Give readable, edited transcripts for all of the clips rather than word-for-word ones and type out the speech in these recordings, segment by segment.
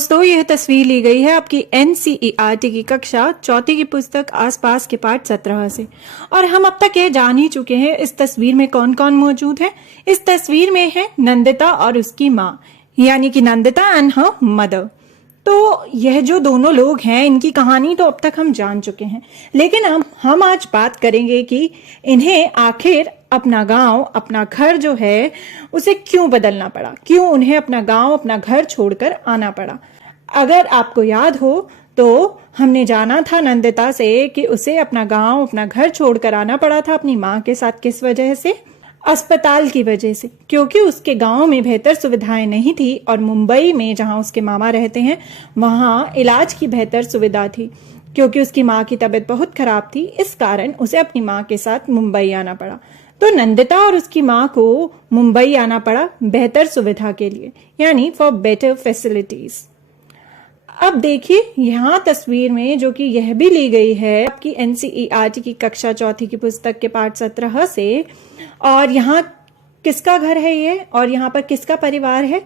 दोस्तों, यह तस्वीर ली गई है आपकी एनसीईआरटी की कक्षा चौथी की पुस्तक आसपास के पाठ 17 से। और हम अब तक ये जान ही चुके हैं इस तस्वीर में कौन कौन मौजूद है। इस तस्वीर में है नंदिता और उसकी माँ, यानी कि नंदिता एंड हर मदर। तो यह जो दोनों लोग हैं, इनकी कहानी तो अब तक हम जान चुके हैं, लेकिन हम आज बात करेंगे कि इन्हें आखिर अपना गांव, अपना घर जो है उसे क्यों बदलना पड़ा, क्यों उन्हें अपना गांव, अपना घर छोड़कर आना पड़ा। अगर आपको याद हो तो हमने जाना था नंदिता से कि उसे अपना गांव, अपना घर छोड़कर आना पड़ा था अपनी माँ के साथ। किस वजह से? अस्पताल की वजह से, क्योंकि उसके गांव में बेहतर सुविधाएं नहीं थी और मुंबई में जहां उसके मामा रहते हैं वहां इलाज की बेहतर सुविधा थी। क्योंकि उसकी माँ की तबीयत बहुत खराब थी, इस कारण उसे अपनी माँ के साथ मुंबई आना पड़ा। तो नंदिता और उसकी माँ को मुंबई आना पड़ा बेहतर सुविधा के लिए, यानी फॉर बेटर फैसिलिटीज। अब देखिए यहाँ तस्वीर में, जो कि यह भी ली गई है आपकी एनसीईआरटी की कक्षा चौथी की पुस्तक के पाठ 17 से। और यहाँ किसका घर है ये, और यहाँ पर किसका परिवार है?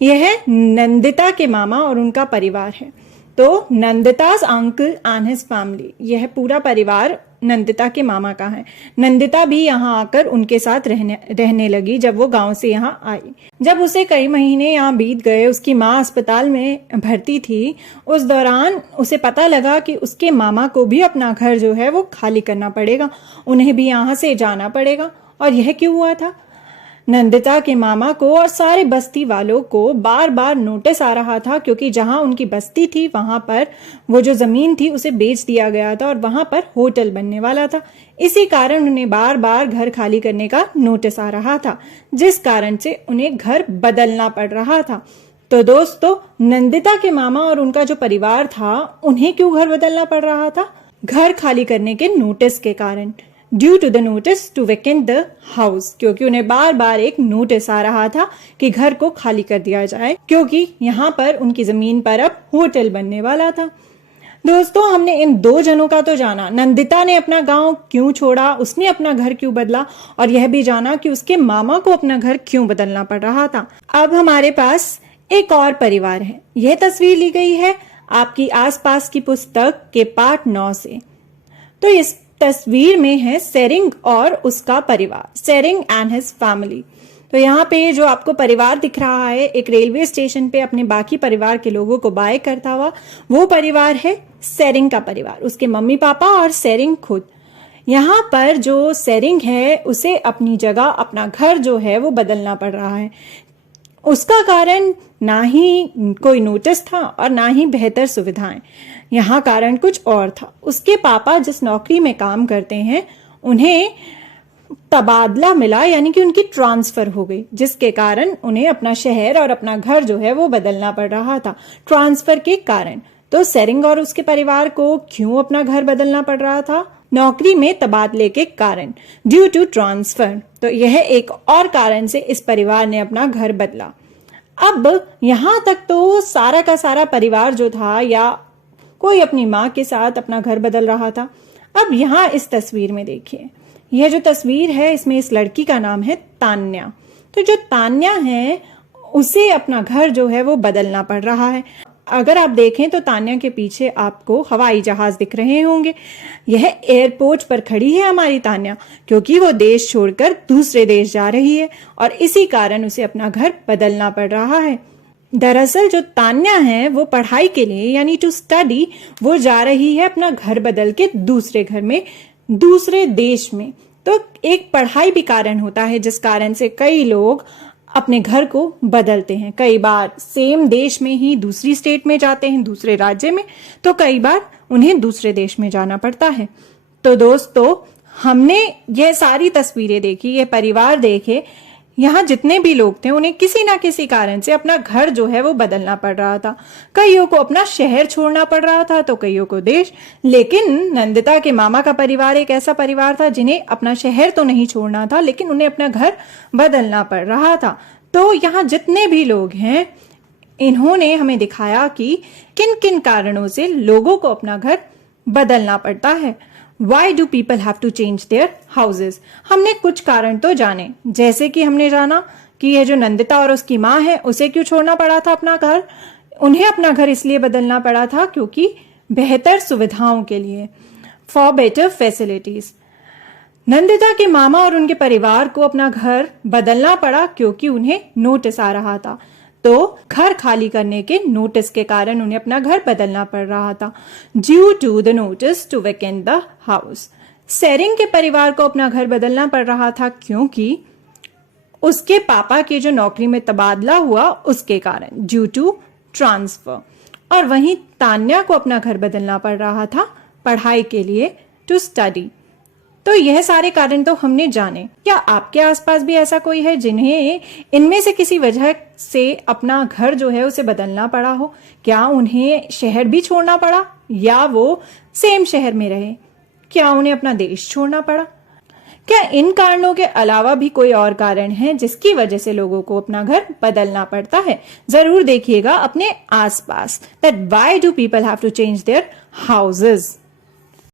यह है नंदिता के मामा और उनका परिवार है। तो नंदिता's अंकल एंड हिज फैमिली, यह पूरा परिवार नंदिता के मामा का है। नंदिता भी यहाँ आकर उनके साथ रहने लगी जब वो गांव से यहाँ आई। जब उसे कई महीने यहाँ बीत गए, उसकी माँ अस्पताल में भर्ती थी, उस दौरान उसे पता लगा कि उसके मामा को भी अपना घर जो है वो खाली करना पड़ेगा, उन्हें भी यहाँ से जाना पड़ेगा। और यह क्यों हुआ था? नंदिता के मामा को और सारे बस्ती वालों को बार बार नोटिस आ रहा था, क्योंकि जहां उनकी बस्ती थी वहां पर वो जो जमीन थी उसे बेच दिया गया था और वहां पर होटल बनने वाला था। इसी कारण उन्हें बार बार घर खाली करने का नोटिस आ रहा था, जिस कारण से उन्हें घर बदलना पड़ रहा था। तो दोस्तों, नंदिता के मामा और उनका जो परिवार था, उन्हें क्यों घर बदलना पड़ रहा था? घर खाली करने के नोटिस के कारण, due to the notice to vacant the house, क्योंकि उन्हें बार बार एक नोटिस आ रहा था कि घर को खाली कर दिया जाए, क्योंकि यहाँ पर उनकी जमीन पर अब होटल बनने वाला था। दोस्तों, हमने इन दो जनों का तो जाना, नंदिता ने अपना गांव क्यों छोड़ा, उसने अपना घर क्यों बदला, और यह भी जाना कि उसके मामा को अपना घर क्यों बदलना पड़ रहा था। अब हमारे पास एक और परिवार है। यह तस्वीर ली गई है आपकी आसपास की पुस्तक के पाठ 9 से। तो इस तस्वीर में है सेरिंग और उसका परिवार, सेरिंग एंड हिज फैमिली। तो यहाँ पे जो आपको परिवार दिख रहा है, एक रेलवे स्टेशन पे अपने बाकी परिवार के लोगों को बाय करता हुआ, वो परिवार है सेरिंग का परिवार, उसके मम्मी पापा और सेरिंग खुद। यहाँ पर जो सेरिंग है उसे अपनी जगह, अपना घर जो है वो बदलना पड़ रहा है। उसका कारण ना ही कोई नोटिस था और ना ही बेहतर सुविधाएं। यहाँ कारण कुछ और था। उसके पापा जिस नौकरी में काम करते हैं उन्हें तबादला मिला, यानी कि उनकी ट्रांसफर हो गई, जिसके कारण उन्हें अपना शहर और अपना घर जो है वो बदलना पड़ रहा था ट्रांसफर के कारण। तो सेरिंग और उसके परिवार को क्यों अपना घर बदलना पड़ रहा था? नौकरी में तबादले के कारण, ड्यू टू ट्रांसफर। तो यह एक और कारण से इस परिवार ने अपना घर बदला। अब यहां तक तो सारा का सारा परिवार जो था, या कोई अपनी माँ के साथ अपना घर बदल रहा था। अब यहाँ इस तस्वीर में देखिए, यह जो तस्वीर है इसमें इस लड़की का नाम है तान्या। तो जो तान्या है उसे अपना घर जो है वो बदलना पड़ रहा है। अगर आप देखें तो तान्या के पीछे आपको हवाई जहाज दिख रहे होंगे। यह एयरपोर्ट पर खड़ी है हमारी तान्या, क्योंकि वो देश छोड़कर दूसरे देश जा रही है और इसी कारण उसे अपना घर बदलना पड़ रहा है। दरअसल जो तान्या है वो पढ़ाई के लिए, यानी टू स्टडी, वो जा रही है अपना घर बदल के दूसरे घर में, दूसरे देश में। तो एक पढ़ाई भी कारण होता है, जिस कारण से कई लोग अपने घर को बदलते हैं। कई बार सेम देश में ही दूसरी स्टेट में जाते हैं, दूसरे राज्य में, तो कई बार उन्हें दूसरे देश में जाना पड़ता है। तो दोस्तों, हमने यह सारी तस्वीरें देखी, ये परिवार देखे, यहाँ जितने भी लोग थे उन्हें किसी ना किसी कारण से अपना घर जो है वो बदलना पड़ रहा था। कईयों को अपना शहर छोड़ना पड़ रहा था, तो कईयों को देश। लेकिन नंदिता के मामा का परिवार एक ऐसा परिवार था जिन्हें अपना शहर तो नहीं छोड़ना था, लेकिन उन्हें अपना घर बदलना पड़ रहा था। तो यहाँ जितने भी लोग हैं, इन्होंने हमें दिखाया कि किन किन कारणों से लोगों को अपना घर बदलना पड़ता है। Why do people have to change their houses? हमने कुछ कारण तो जाने, जैसे कि हमने जाना कि यह जो नंदिता और उसकी माँ है उसे क्यों छोड़ना पड़ा था अपना घर। उन्हें अपना घर इसलिए बदलना पड़ा था क्योंकि बेहतर सुविधाओं के लिए, फॉर बेटर फैसिलिटीज। नंदिता के मामा और उनके परिवार को अपना घर बदलना पड़ा क्योंकि उन्हें नोटिस आ रहा था। तो घर खाली करने के नोटिस के कारण उन्हें अपना घर बदलना पड़ रहा था, due to the notice to vacant the house. सेरिंग के परिवार को अपना घर बदलना पड़ रहा था क्योंकि उसके पापा के जो नौकरी में तबादला हुआ उसके कारण, ड्यू टू ट्रांसफर। और वहीं तान्या को अपना घर बदलना पड़ रहा था पढ़ाई के लिए, टू स्टडी। तो यह सारे कारण तो हमने जाने। क्या आपके आसपास भी ऐसा कोई है जिन्हें इनमें से किसी वजह से अपना घर जो है उसे बदलना पड़ा हो? क्या उन्हें शहर भी छोड़ना पड़ा या वो सेम शहर में रहे? क्या उन्हें अपना देश छोड़ना पड़ा? क्या इन कारणों के अलावा भी कोई और कारण है जिसकी वजह से लोगों को अपना घर बदलना पड़ता है? जरूर देखिएगा अपने आसपास, that why do people have to change their houses.